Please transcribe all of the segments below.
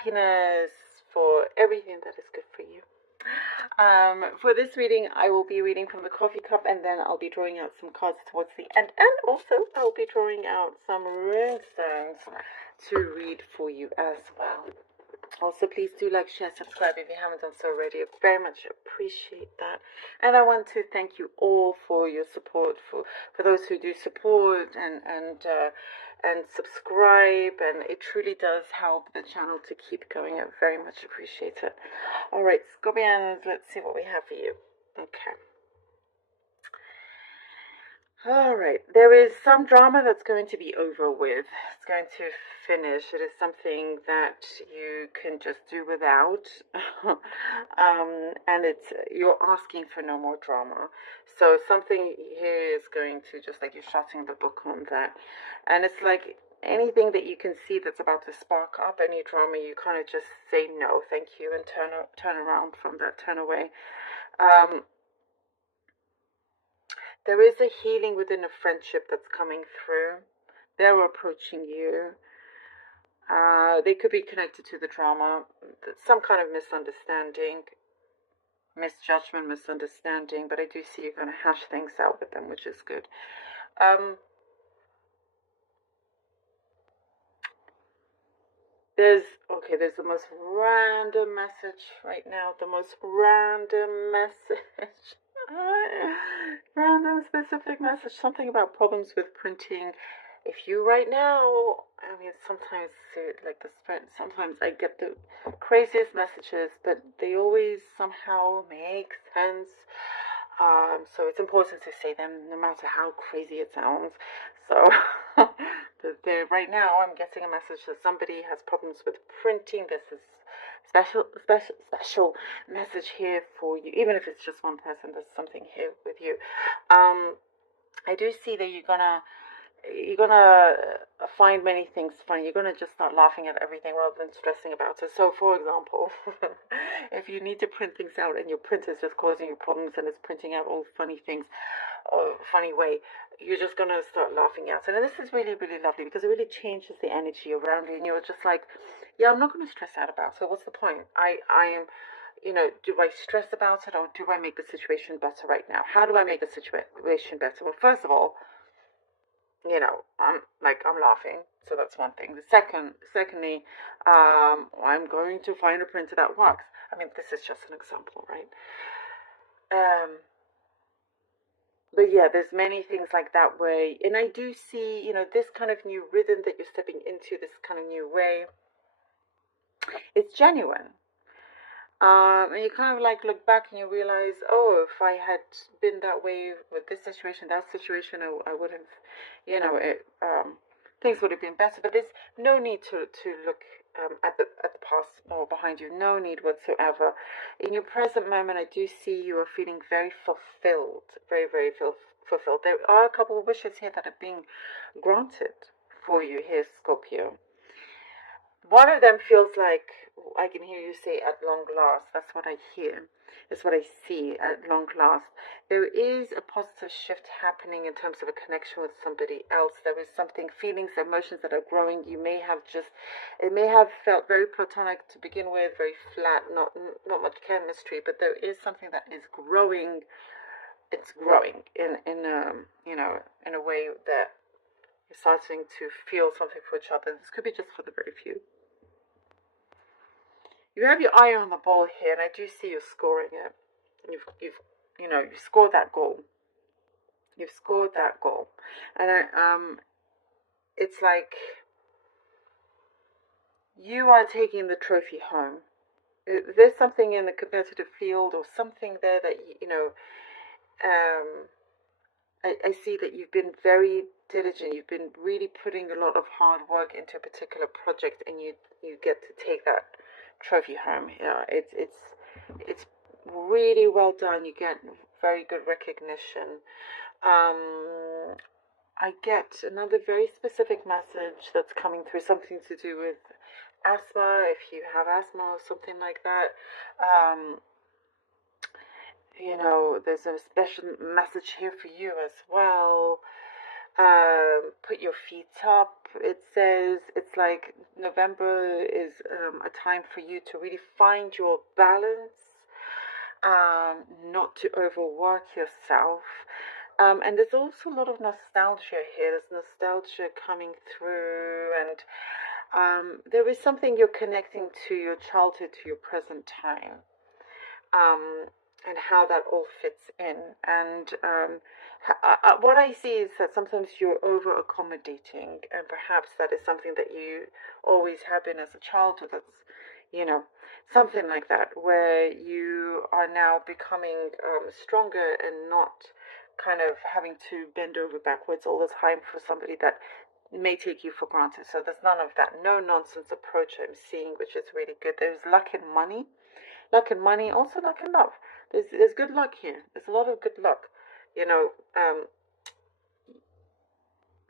happiness, for everything that is good for you. For this reading, I will be reading from the coffee cup, and then I'll be drawing out some cards towards the end, and also I'll be drawing out some runestones to read for you as well. Also, please do like, share, subscribe if you haven't done so already. I very much appreciate that. And I want to thank you all for your support, for those who do support and subscribe. And it truly does help the channel to keep going. I very much appreciate it. All right, Scorpions, let's see what we have for you. Okay. All right, there is some drama that's going to be over with. It's going to finish. It is something that you can just do without. And you're asking for no more drama. So something here is going to, just like you're shutting the book on that. And it's like anything that you can see that's about to spark up any drama, you kind of just say no, thank you, and turn around from that, turn away. There is a healing within a friendship that's coming through. They're approaching you. They could be connected to the drama. Some kind of misunderstanding, misjudgment, misunderstanding. But I do see you're going to hash things out with them, which is good. There's the most random message right now. The most random message. Random specific message, something about problems with printing. If you right now, I mean, sometimes sometimes I get the craziest messages, but they always somehow make sense. So it's important to say them no matter how crazy it sounds. So right now I'm getting a message that somebody has problems with printing. This is special message here for you. Even if it's just one person, there's something here with you. I do see that you're gonna find many things funny. You're gonna just start laughing at everything rather than stressing about it. So, for example, if you need to print things out and your printer is just causing you problems and it's printing out all funny things, or funny way, you're just gonna start laughing at it. And this is really, really lovely because it really changes the energy around you, and you're just like, yeah, I'm not gonna stress out about it. What's the point? I am. Do I stress about it, or do I make the situation better right now? How do I make the situation better? Well, first of all, I'm laughing, so that's one thing. Secondly, I'm going to find a printer that works. I mean, this is just an example, right? But yeah, there's many things like that way, and I do see, this kind of new rhythm that you're stepping into, this kind of new way. It's genuine. And you kind of look back and you realize, oh, if I had been that way with this situation, that situation, I would have, things would have been better. But there's no need to look at the past or behind you. No need whatsoever. In your present moment, I do see you are feeling very fulfilled, very, very fulfilled. There are a couple of wishes here that are being granted for you here, Scorpio. One of them feels like, I can hear you say, at long last. That's what I hear. That's what I see, at long last. There is a positive shift happening in terms of a connection with somebody else. There is something, feelings, emotions that are growing. It may have felt very platonic to begin with, very flat, not much chemistry, but there is something that is growing. It's growing in a way that you're starting to feel something for each other. This could be just for the very few. You have your eye on the ball here, and I do see you scoring it. You've scored that goal. You've scored that goal, and it's like you are taking the trophy home. There's something in the competitive field, or something there that I see that you've been very diligent. You've been really putting a lot of hard work into a particular project, and you get to take that trophy home. Yeah, it's really well done. You get very good recognition. I get another very specific message that's coming through, something to do with asthma, if you have asthma or something like that. There's a special message here for you as well. put your feet up. It says it's like November is a time for you to really find your balance, not to overwork yourself. And there's also a lot of nostalgia here. There's nostalgia coming through, and there is something you're connecting to your childhood, to your present time, and how that all fits in. And what I see is that sometimes you're over accommodating, and perhaps that is something that you always have been as a child, or that's, you know, something like that, where you are now becoming stronger and not kind of having to bend over backwards all the time for somebody that may take you for granted. So there's none of that no nonsense approach I'm seeing, which is really good. There's luck and money, also luck and love. There's good luck here. There's a lot of good luck. You know,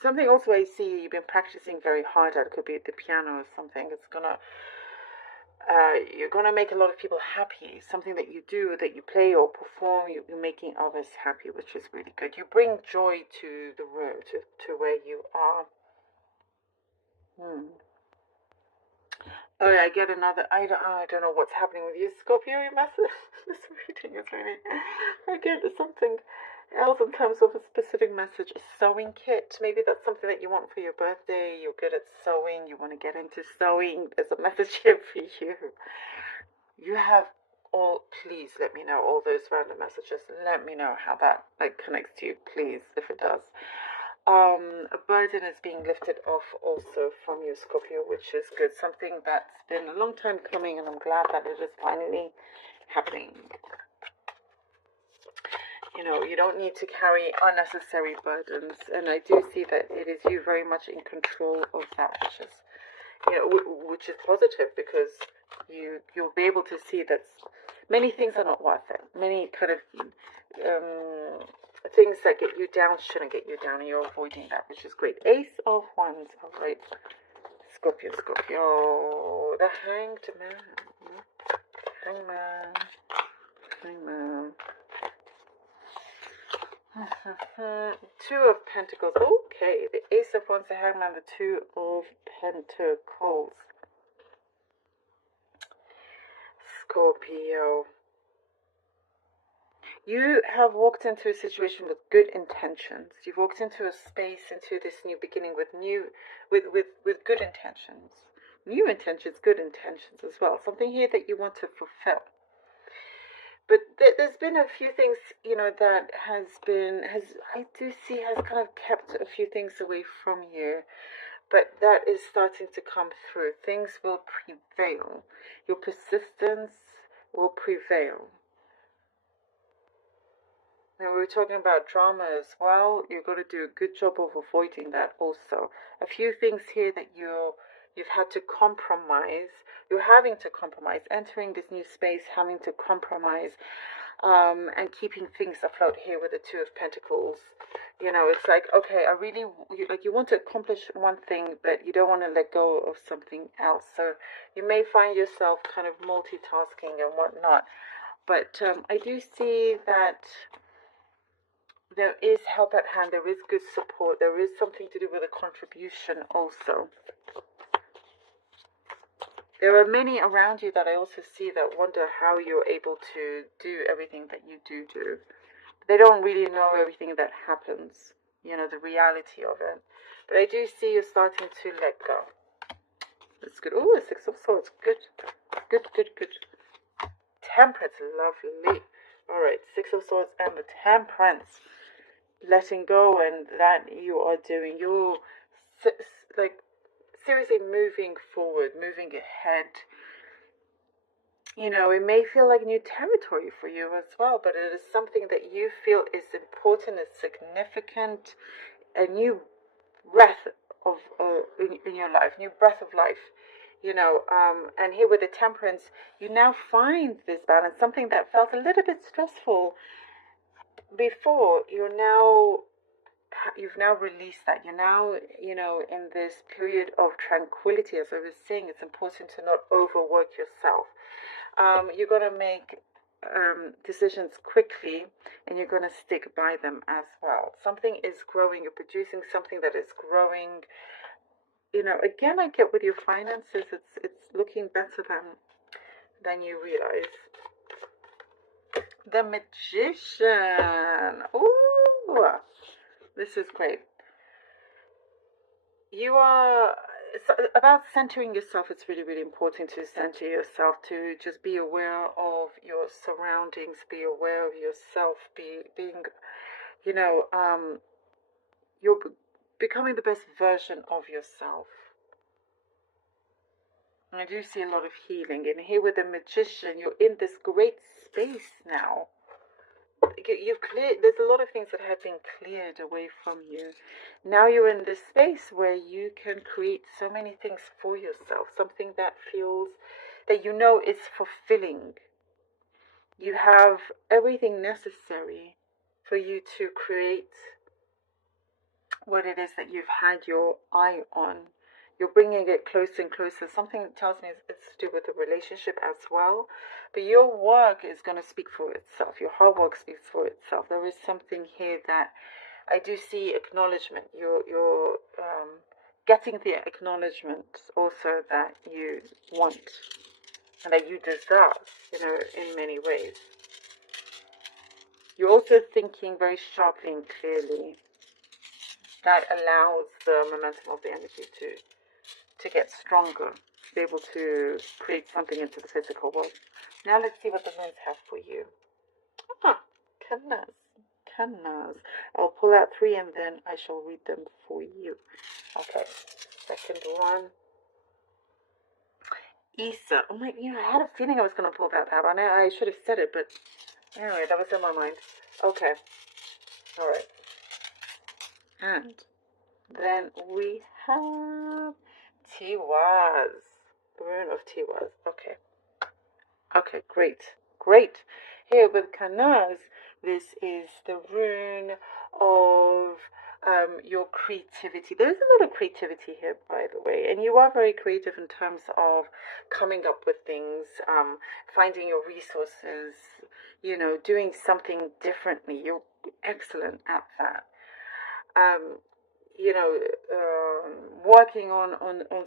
something also I see you've been practicing very hard at. It could be the piano or something. It's gonna you're gonna make a lot of people happy. Something that you do, that you play or perform, you're making others happy, which is really good. You bring joy to the room, to where you are. Oh, yeah, I get another. I don't know what's happening with you, Scorpio. Your message, this reading is really. I get something else in terms of a specific message. A sewing kit. Maybe that's something that you want for your birthday. You're good at sewing. You want to get into sewing. There's a message here for you. You have all. Please let me know all those random messages. Let me know how that connects to you, please, if it does. A burden is being lifted off also from you, Scorpio, which is good. Something that's been a long time coming, and I'm glad that it is finally happening. You know, you don't need to carry unnecessary burdens, and I do see that it is you very much in control of that, which is, which is positive, because you'll be able to see that many things are not worth it. Many kind of things that get you down shouldn't get you down, and you're avoiding that, which is great. Ace of Wands. All right, Scorpio. The Hanged Man. Hangman. Two of Pentacles. Okay, the Ace of Wands, the Hangman, the Two of Pentacles. Scorpio. You have walked into a situation with good intentions. You've walked into a space, into this new beginning with good intentions. New intentions, good intentions as well. Something here that you want to fulfill. But there's been a few things, that has kind of kept a few things away from you. But that is starting to come through. Things will prevail. Your persistence will prevail. And we were talking about drama as well. You're going to do a good job of avoiding that also. A few things here that you've had to compromise. You're having to compromise. Entering this new space, having to compromise, and keeping things afloat here with the Two of Pentacles. It's like, okay, you want to accomplish one thing, but you don't want to let go of something else. So you may find yourself kind of multitasking and whatnot. But I do see that there is help at hand. There is good support. There is something to do with a contribution also. There are many around you that I also see that wonder how you're able to do everything that you do. They don't really know everything that happens, the reality of it. But I do see you starting to let go. That's good. Oh, Six of Swords. Good. Temperance. Lovely. All right, Six of Swords and the Temperance. Letting go, and that you are doing. You're seriously moving forward, moving ahead. It may feel like new territory for you as well, but it is something that you feel is important, is significant, a new breath of in your life, new breath of life. And here with the Temperance, you now find this balance, something that felt a little bit stressful before. You've now released that. You're now, in this period of tranquility. As I was saying, it's important to not overwork yourself. You're going to make decisions quickly, and you're going to stick by them as well. Something is growing, you're producing something that is growing. You know, again, I get with your finances, it's looking better than you realize. The Magician. Ooh, this is great. You are, it's about centering yourself. It's really, really important to center yourself, to just be aware of your surroundings, be aware of yourself, being, you know, you're becoming the best version of yourself. And I do see a lot of healing. And here with the Magician, you're in this great space now. You've cleared, there's a lot of things that have been cleared away from you. Now you're in this space where you can create so many things for yourself, something that feels, that you know is fulfilling. You have everything necessary for you to create what it is that you've had your eye on. You're bringing it closer and closer. Something tells me it's to do with the relationship as well. But your work is going to speak for itself. Your hard work speaks for itself. There is something here that I do see acknowledgement. You're getting the acknowledgement also that you want and that you deserve, you know, in many ways. You're also thinking very sharply and clearly. That allows the momentum of the energy to get stronger, to be able to create something into the physical world. Now let's see what the moons have for you. Cannas. I'll pull out 3 and then I shall read them for you. Okay, second one. Issa. Oh my, you know, I had a feeling I was going to pull that out. I should have said it, but anyway, that was in my mind. Okay. All right. And then we have Tiwaz. The rune of Tiwaz. Okay. Okay, great. Here with Canaz, this is the rune of your creativity. There's a lot of creativity here, by the way, and you are very creative in terms of coming up with things, finding your resources, you know, doing something differently. You're excellent at that. You know, working on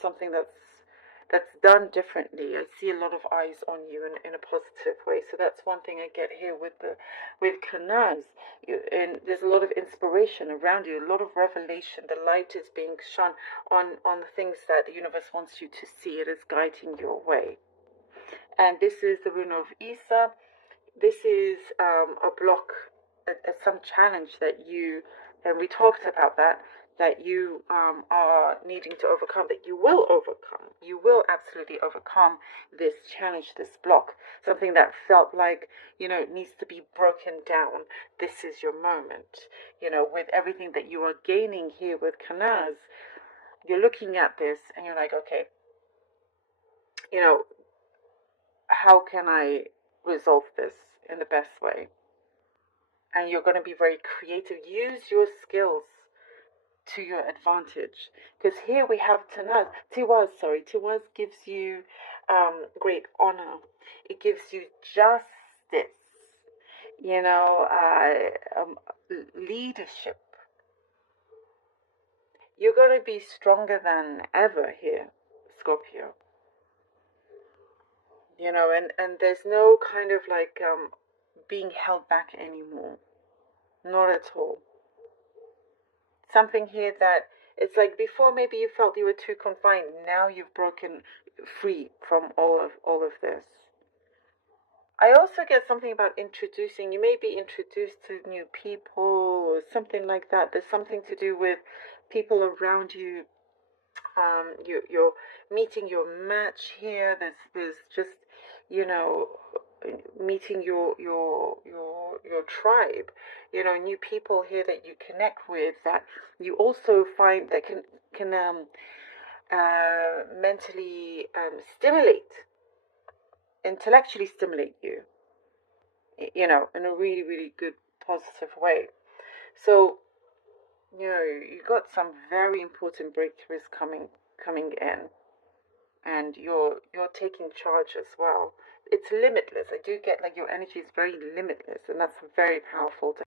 something that's done differently. I see a lot of eyes on you in a positive way. So that's one thing I get here with Kanaz. And there's a lot of inspiration around you, a lot of revelation. The light is being shone on the things that the universe wants you to see. It is guiding your way. And this is the rune of Isa. This is a block, some challenge that you, and we talked about that you are needing to overcome, that you will overcome. You will absolutely overcome this challenge, this block, something that felt like, you know, it needs to be broken down. This is your moment. You know, with everything that you are gaining here with Kanaz, you're looking at this and you're like, okay, you know, how can I resolve this in the best way? And you're going to be very creative. Use your skills to your advantage. Because here we have Tiwaz gives you great honor. It gives you justice, you know, leadership. You're going to be stronger than ever here, Scorpio. You know, and there's no kind of like being held back anymore. Not at all. Something here that it's like before maybe you felt you were too confined. Now you've broken free from all of this. I also get something about introducing. You may be introduced to new people or something like that. There's something to do with people around you. You're meeting your match here. There's just, you know, meeting your tribe, you know, new people here that you connect with, that you also find that can mentally stimulate, intellectually stimulate you, you know, in a really, really good positive way. So, you know, you got some very important breakthroughs coming in, and you're taking charge as well. it's limitless. I do get like your energy is very limitless, and that's very powerful to